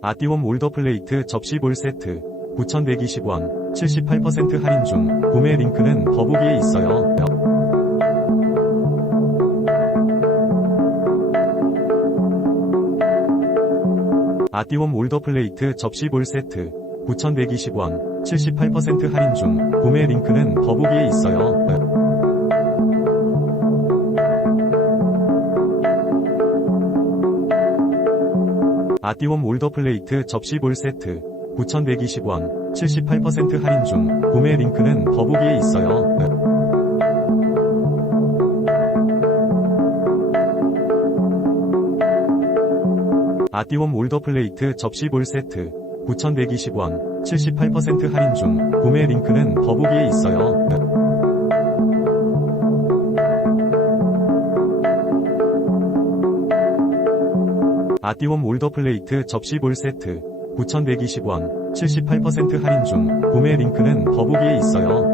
아띠홈 올더 플레이트 접시 볼 세트 9,120원 78% 할인 중 구매 링크는 더보기에 있어요. 아띠홈 올더 플레이트 접시 볼 세트 9,120원 78% 할인 중 구매 링크는 더보기에 있어요. 아띠홈 올더 플레이트 접시 볼 세트 9,120원 78% 할인 중 구매 링크는 더보기에 있어요. 아띠홈 올더 플레이트 접시 볼 세트 9,120원 78% 할인 중 구매 링크는 더보기에 있어요. 아띠홈 올더 플레이트 접시 볼 세트 9,120원 78% 할인 중 구매 링크는 더보기에 있어요.